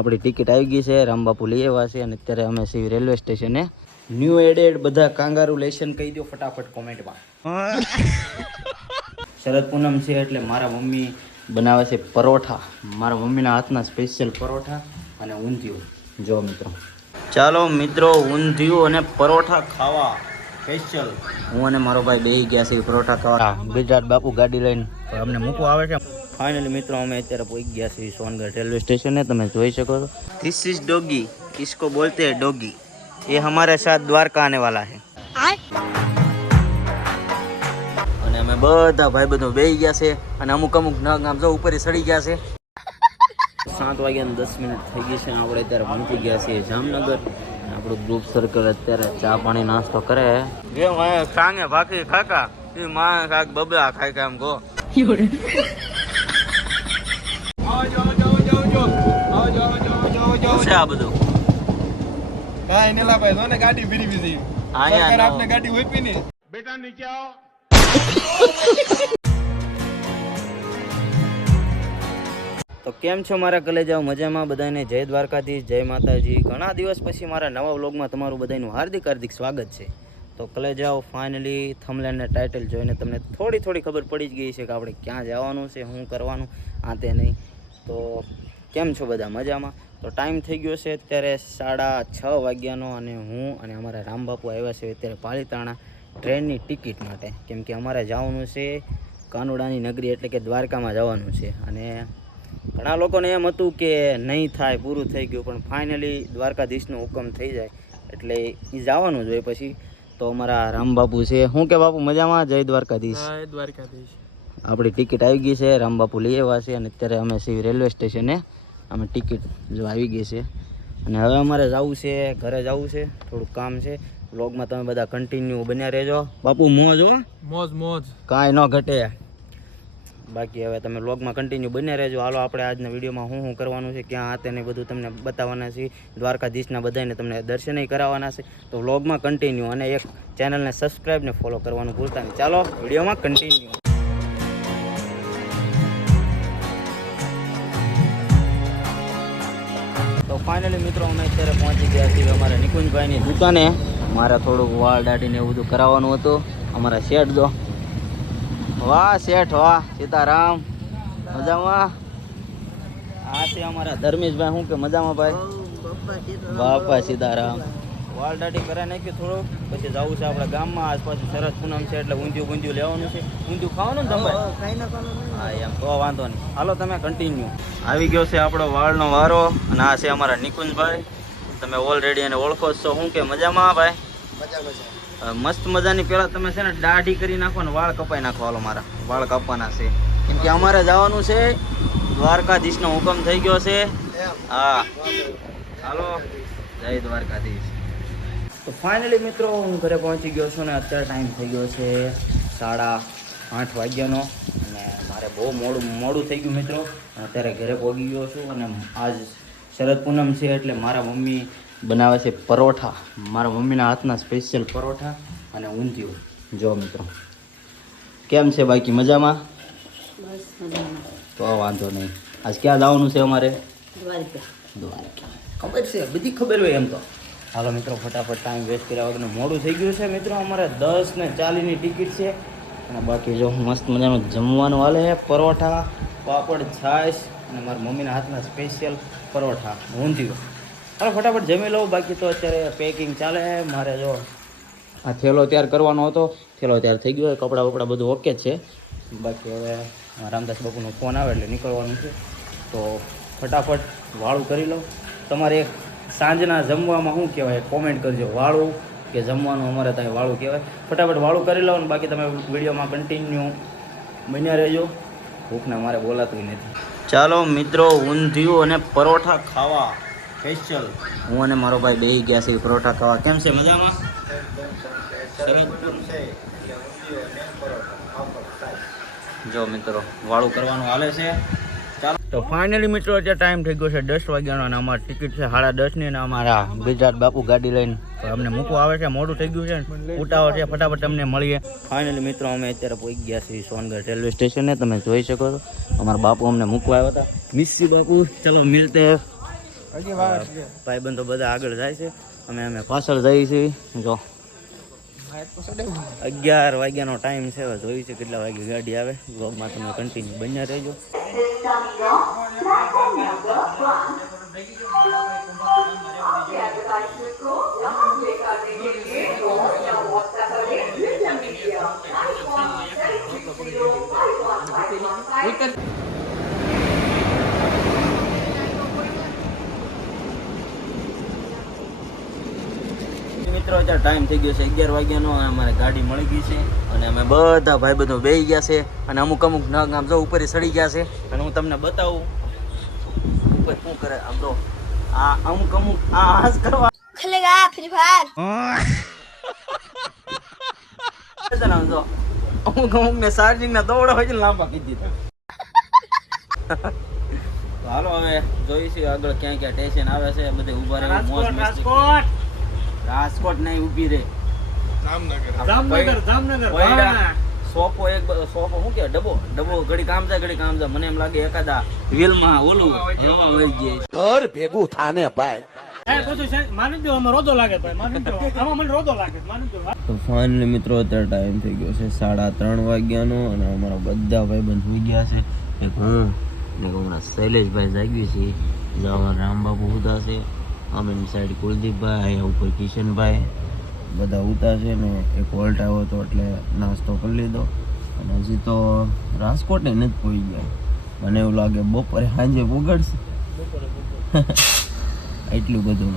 આપણી ટિકિટ આવી ગઈ છે, રામબાપુ લઈ આવ્યા છે અને અત્યારે અમે છીએ રેલવે સ્ટેશને. ન્યૂ એડેડ બધા કાંગારુ લેશન કહી દો ફટાફટ કોમેન્ટમાં. શરદ પૂનમ છે એટલે મારા મમ્મી બનાવે છે પરોઠા. મારા મમ્મીના હાથના સ્પેશિયલ પરોઠા અને ઊંધિયું. જો મિત્રો. ચાલો મિત્રો, ઊંધિયું અને પરોઠા ખાવા. સ્પેશિયલ હું અને મારો ભાઈ બેહી ગયા છે પરોઠા ખાવા. ગુજરાત બાપુ ગાડી લઈને. અમને મૂકવા આવે છે ફાઇનલી મિત્રો અમે અત્યારે પહોંચી ગયા છીએ સોનગઢ રેલવે સ્ટેશને. તમે જોઈ શકો છો. ધીસ ઇઝ ડોગી ઇસકો બોલતે ડોગી એ હમારે સાથ દ્વારકા આને વાલા હે. અને અમે બધા ભાઈ બધો બેહી ગયા છે અને અમુક અમુક નગ આમ જો ઉપર સડી ગયા છે. સાત વાગ્યા દસ મિનિટ થઈ ગઈ છે આપણે અત્યારે પહોંચી ગયા છીએ જામનગર. આપણું ગ્રુપ સર્કલ અત્યારે ચા પાણી નાસ્તો કરે. જે ખાંગે ભાખરી ખાકા. એ માં ખાક બબલા ખાય કામ ગો છે આ બધું કાંઈ નહીં લાભાઈ, જો ને ગાડી ફરી બીજી. સરકાર આપને ગાડી ઓપી ને. તો કેમ છો મારા કલેજાઓ? મજામાં? બધાને જય દ્વારકાધીશ જય માતાજી. ઘણા દિવસ પછી મારા નવા વ્લોગમાં તમારું બધાનું હાર્દિક હાર્દિક સ્વાગત છે. તો કલેજાઓ ફાઇનલી થમલેન્ડને ટાઇટલ જોઈને તમને થોડી થોડી ખબર પડી જ ગઈ છે કે આપણે ક્યાં જવાનું છે શું કરવાનું આ તે નહીં. તો કેમ છો બધા મજામાં? તો ટાઈમ થઈ ગયો છે અત્યારે સાડા છ વાગ્યાનો અને હું અને અમારા રામબાપુ આવ્યા છે અત્યારે પાલીતાણા ટ્રેનની ટિકિટ માટે. કેમ કે અમારે જવાનું છે કાનુડાની નગરી એટલે કે દ્વારકામાં જવાનું છે. અને ઘણા લોકોને એમ હતું કે નહીં થાય, પૂરું થઈ ગયું, પણ ફાઇનલી દ્વારકાધીશનો હુકમ થઈ જાય એટલે એ જવાનું જ હોય પછી. તો અમારા રામબાપુ છે. હું કે બાપુ, મજામાં? જય દ્વારકાધીશ. દ્વારકાધીશ. આપણી ટિકિટ આવી ગઈ છે રામબાપુ લઈ આવ્યા છે અને અત્યારે અમે સી રેલવે સ્ટેશને અમે ટિકિટ જો આવી ગઈ છે. અને હવે અમારે જવું છે ઘરે જવું છે થોડુંક કામ છે. વ્લોગમાં તમે બધા કન્ટિન્યુ બન્યા રહેજો. બાપુ મોજ હો. મોજ મોજ. કાંઈ ન ઘટે. બાકી હવે તમે વ્લોગમાં કન્ટિન્યુ બન્યા રહેજો. હાલો આપણે આજના વિડીયોમાં શું શું કરવાનું છે ક્યાં હાથે ને બધું તમને બતાવવાના છે દ્વારકાધીશના બધાને તમને દર્શનય કરાવવાના છે. તો વ્લોગમાં કન્ટિન્યુ અને એક ચેનલને સબસ્ક્રાઈબ ને ફોલો કરવાનું ભૂલતા નહીં. ચાલો વિડીયોમાં કન્ટિન્યુ ફાઇનલી મિત્રો, અમે અત્યારે પહોંચી ગયા છીએ અમારા નિકુંજભાઈની દુકાને. મારે થોડુંક વાળ દાઢીને એવું બધું કરાવવાનું હતું. અમારા શેઠ દો. વાહ શેઠ, વાહ, સીતારામ. મજામાં? આ છે અમારા ધર્મેશભાઈ, શું કે મજામાં ભાઈ? બાપા સીતારામ. વાળ દાઢી કરાવી નાખ્યું થોડુંક. પછી જવું છે આપણા ગામમાં. આસપાસ સરસ પૂનમ છે એટલે ઊંધિયું ગુંધિયું લેવાનું છે. ઊંધિયું ખાવાનું ને તમે? હા, એમ. તો વાંધો નહીં. હાલો તમે કન્ટિન્યુ આવી ગયો છે આપણો વાળનો વારો. અને આ છે અમારા નિકુંજભાઈ. તમે ઓલરેડી એને ઓળખો છો. શું કે મજામાં ભાઈ? મસ્ત મજાની પેલા તમે છે ને દાઢી કરી નાખો ને વાળ કપાઈ નાખો. હાલો મારા વાળ કાપવાના છે. કેમ કે અમારે જવાનું છે દ્વારકાધીશનો હુકમ થઈ ગયો છે. હા. હાલો. જય દ્વારકાધીશ. તો ફાઇનલી મિત્રો હું ઘરે પહોંચી ગયો છું ને અત્યારે ટાઈમ થઈ ગયો છે સાડા આઠ વાગ્યાનો અને મારે બહુ મોડું મોડું થઈ ગયું મિત્રો. અત્યારે ઘરે પહોંચી ગયો છું અને આજ શરદ પૂનમ છે એટલે મારા મમ્મી બનાવે છે પરોઠા. મારા મમ્મીના હાથના સ્પેશિયલ પરોઠા અને ઊંધિયું. જો મિત્રો. કેમ છે બાકી? મજામાં? તો વાંધો નહીં. આજ ક્યાં જવાનું છે અમારે? દ્વારકા. ખબર છે બધી ખબર હોય એમ તો. હાલો મિત્રો ફટાફટ ટાઈમ વેસ્ટ કર્યા વગરનું મોડું થઈ ગયું છે મિત્રો. અમારે દસ ને ચાલીસની ટિકિટ છે. અને બાકી જો મસ્ત મજાનું જમવાનું હાલે પરોઠા પાપડ છાશ અને મારા મમ્મીના હાથના સ્પેશિયલ પરોઠા ઊંધિયું હાલો, ફટાફટ જમી લઉં. બાકી તો અત્યારે પેકિંગ ચાલે. મારે જો આ થેલો તૈયાર કરવાનો હતો. થેલો તૈયાર થઈ ગયો કપડાં બપડા બધું ઓકે છે. બાકી હવે રામદાસ બાપુનો ફોન આવે એટલે નીકળવાનું છે. તો ફટાફટ વાળું કરી લો તમારે એક સાંજના જમવામાં શું કહેવાય? કોમેન્ટ કરજો. વાળું કે જમવાનું? અમારે ત્યાં વાળું કહેવાય. ફટાફટ વાળું કરી લો અને બાકી તમે વિડીયોમાં કન્ટિન્યુ બન્યા રહેજો. ભૂખને મારે બોલાતું નથી. ચાલો મિત્રો ઊંધિયું અને પરોઠા ખાવા. સ્પેશિયલ હું અને મારો ભાઈ બેહી ગયા છે પરોઠા ખાવા. કેમ છે? મજામાં? જો મિત્રો, વાળું કરવાનું હાલે છે. તો ફાઇનલી મિત્રો, અત્યારે ટાઈમ થઈ ગયો છે દસ વાગ્યાનો અને અમારી ટિકિટ છે સાડા દસની અને અમારા ગુજરાત બાપુ ગાડી લઈને અમને મૂકવા આવે છે મોડું થઈ ગયું છે ઉટાવો છે ફટાફટ અમને મળીએ. ફાઇનલી મિત્રો અમે અત્યારે પહોંચી ગયા છીએ સોનગઢ રેલવે સ્ટેશને તમે જોઈ શકો છો. અમારા બાપુ અમને મૂકવા આવ્યા હતા. મિસ્સી બાપુ. ચલો મિલતે. ભાઈબંધો બધા આગળ જાય છે. અમે અમે પાછળ જઈએ છીએ. જો. અગિયાર વાગ્યાનો ટાઈમ છે હવે જોયું છે કેટલા વાગે ગાડી આવે. બ્લોગમાં તમે કન્ટિન્યુ બન્યા રહેજો. અત્યારે ટાઈમ થઈ ગયો છે. અગિયાર વાગ્યાનો અમારે ગાડી મળી ગઈ છે અને અમે બધા ભાઈ બધો બેસી ગયા છે અને અમુક અમુક નગ આમ જો ઉપર સડી ગયા છે. અને હું તમને બતાવું ઉપર શું કરે આમ તો આ અમુક અમુક આ હાસ કરવા ખલેગા ફ્રી ફાયર અમુક અમુક ને ચાર્જિંગ ના દોડા હોય ને લાંબા કીધી હાલો હવે જોઈશું આગળ ક્યાં ક્યાં ટેશન આવે છે. બધે ઊભા રહે મોજ મસ્તી રાજકોટ નહીં ઊભી રહે. જામનગર. જામનગર જામનગર સોફો એક સોફો શું કે ડબો ડબો ઘડી કામ જાય ઘડી કામ જાય મને એમ લાગે એકાદા વ્હીલમાં ઓલું હવા વહી ગઈ તો ફાઇનલી મિત્રો અત્યારે ટાઈમ થઈ ગયો છે સાડા ત્રણ વાગ્યાનો અને અમારા બધા ભાઈબંધ સુઈ ગયા છે. એક હું ને હમણાં શૈલેષભાઈ જાગ્યું છે. રામ રામબાબુ ઉધા છે. અમીની સાઈડ કુલદીપભાઈ અહીંયા ઉપર કિશનભાઈ. બધા ઉતા છે ને એક વોલ્ટ આવ્યો હતો એટલે નાસ્તો કરી લીધો. અને હજી તો રાજકોટે નથી પહોંચી ગયા. મને એવું લાગે બપોરે સાંજે પોગડશે એટલું બધું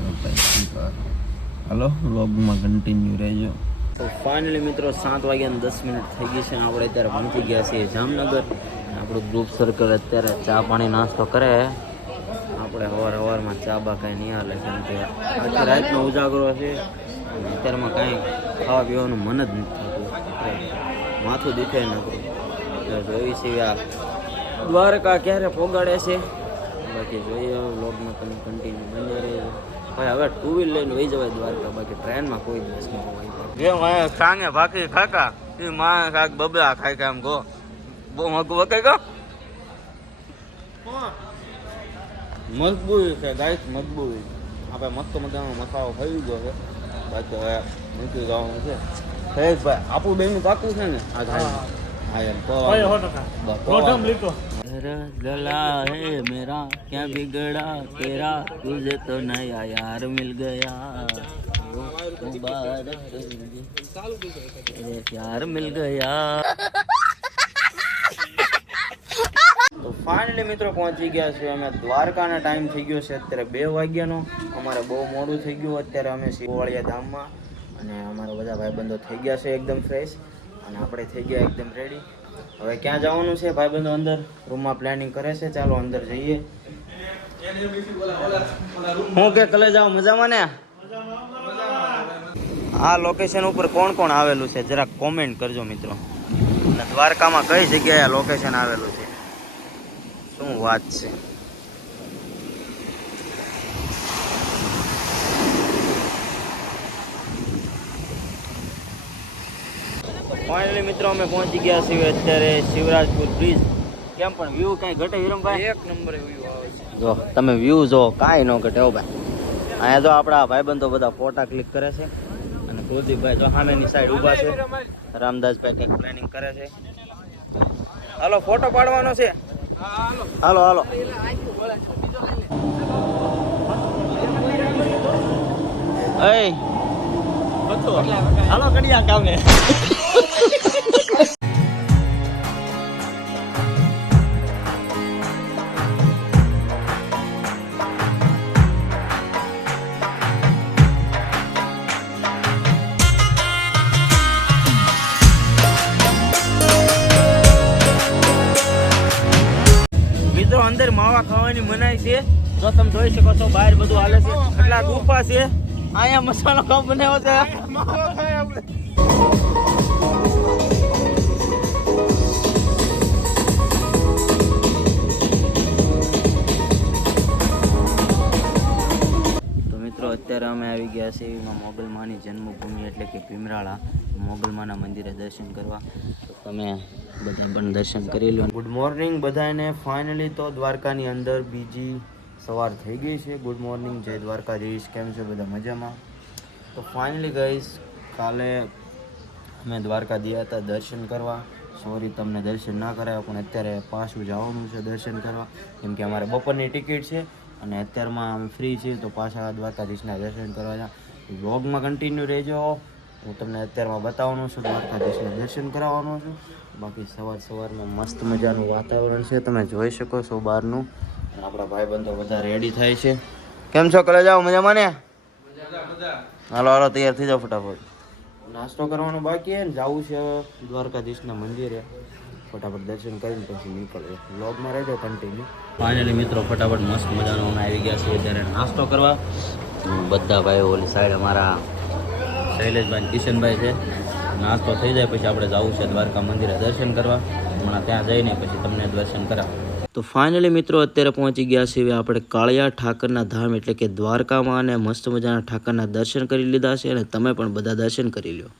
હાલો, વ્લોગમાં કન્ટિન્યુ રહેજો. તો ફાઇનલી મિત્રો સાત વાગ્યાને દસ મિનિટ થઈ ગઈ છે અને આપણે અત્યારે પહોંચી ગયા છીએ જામનગર. આપણું ગ્રુપ સર્કલ અત્યારે ચા પાણી નાસ્તો કરે. આપણે હવાર હવારમાં ચા બા કાંઈ નહીં હાલે કેમ કે આખી રાતનો ઉજાગરો છે. અને અત્યારમાં કાંઈ ખાવા પીવાનું મન જ નથી થતું. માથું દુખે નથી તો જોઈ છે આ દ્વારકા ક્યારે પોગાડે છે? બાકી જોઈએ વ્લોગમાં તમે કન્ટિન્યુ બની રહેજો. ભાઈ હવે ટુ વ્હીલ લઈને વહી જવાય દ્વારકા. બાકી ટ્રેનમાં કોઈ દિવસ ન હોય. જે માયા સાંગે ભાખરી ખાકા. એ માં કાક બબલા ખાઈ કામ ગો બહુ મગું વકાઈ ગયો મજબૂરી છે ગાઈસ મજબૂરી આપણે મસ્ત મજાનો મસાલો ખાઈ ગયો છે બાકી હવે મૂકી જવાનું છે હેક ભાઈ આપણું બેનું પાકું છે ને આ ખાઈ હા એમ તો गला है मेरा क्या बिगड़ा तेरा तुझे तो नया यार मिल गया मुबारक तेरे प्यार मिल ગયા ફાઇનલી મિત્રો પહોંચી ગયા છીએ અમે દ્વારકાના ટાઈમ થઈ ગયો છે અત્યારે બે વાગ્યાનો. અમારે બહુ મોડું થઈ ગયું. અત્યારે અમે શિવવાળિયા ધામમાં અને અમારા બધા ભાઈબંધો થઈ ગયા છે એકદમ ફ્રેશ અને આપણે થઈ ગયા એકદમ રેડી હવે ક્યાં જવાનું છે ભાઈબંધો અંદર? રૂમમાં પ્લાનિંગ કરે છે. ચાલો અંદર જઈએ. હું કે કલે જાવ મજામાં ને? આ લોકેશન ઉપર કોણ કોણ આવેલું છે? જરાક કોમેન્ટ કરજો મિત્રો. દ્વારકામાં કઈ જગ્યાએ લોકેશન આવેલું છે? શું વાત છે? ફાઇનલી મિત્રો અમે પહોંચી ગયા છીએ અત્યારે શિવરાજપુર બ્રિજ કેમ પણ વ્યૂ કાંઈ ઘટે વિરમભાઈ એક નંબર વ્યૂ આવે છે. જો તમે વ્યૂ જો કાંઈ ન ઘટે હો ભાઈ. અહીંયા જો આપણા ભાઈબંધો બધા ફોટા ક્લિક કરે છે. અને કુલદીપભાઈ જો સામેની સાઈડ ઊભા છે. રામદાસભાઈ કંઈક પ્લાનિંગ કરે છે. હાલો ફોટો પાડવાનો છે. હાલો હાલો. હાલો કડિયા કામને તમે જોઈ શકો છો બહાર બધું હાલે છે. એટલે આ ગુફા છે. અહીંયા મસાલો કપ બનાવ્યો છે. તો મિત્રો અત્યારે અમે આવી ગયા છીએ એમાં મોગલમાની જન્મભૂમિ એટલે કે ભીમરાળા. મોગલમાના મંદિરે દર્શન કરવા. તો તમે બધા પણ દર્શન કરી લો. ગુડ મોર્નિંગ બધાને ફાઇનલી તો દ્વારકાની અંદર બીજી સવાર થઈ ગઈ છે. ગુડ મોર્નિંગ જય દ્વારકાધીશ. કેમ છો બધા મજામાં? તો ફાઇનલી ગઈશ કાલે અમે દ્વારકા ગયા હતા દર્શન કરવા. સોરી તમને દર્શન ના કરાવ્યા પણ અત્યારે પાછું જવાનું છે દર્શન કરવા. કેમ કે અમારે બપોરની ટિકિટ છે અને અત્યારમાં અમે ફ્રી છીએ, તો પાછા દ્વારકાધીશના દર્શન કરવા જા. વ્લોગમાં કન્ટિન્યુ રહેજો. હું તમને અત્યારમાં બતાવવાનો છું, દ્વારકાધીશને દર્શન કરાવવાનો છું. બાકી સવાર સવારમાં મસ્ત મજાનું વાતાવરણ છે. તમે જોઈ શકો છો બહારનું. આપણા ભાઈબંધો બધા રેડી થાય છે. કેમ છો કલે જાઓ મજામાં ને? હાલો હાલો, તૈયાર થઈ જાઓ ફટાફટ. નાસ્તો કરવાનો બાકી ને? જવું છે દ્વારકાધીશના મંદિરે. ફટાફટ દર્શન કરીને પછી નીકળીએ. બ્લોગમાં રહેજો કન્ટિન્યુ ફાઇનલી મિત્રો, ફટાફટ મસ્ત મજાનો અમે આવી ગયા છીએ. ત્યારે નાસ્તો કરવા. બધા ભાઈઓ ઓલી સાઈડ અમારા શૈલેષભાઈ કિશનભાઈ છે. નાસ્તો થઈ જાય, પછી આપણે જવું છે દ્વારકા મંદિરે દર્શન કરવા. હમણાં ત્યાં જઈને પછી તમને દર્શન કરાવ. તો ફાઇનલી મિત્રો અત્યારે પહોંચી ગયા છીએ આપણે કાળિયા ઠાકરના ધામ એટલે કે દ્વારકામાં અને મસ્ત મજાના ઠાકરના દર્શન કરી લીધા છે અને તમે પણ બધા દર્શન કરી લ્યો.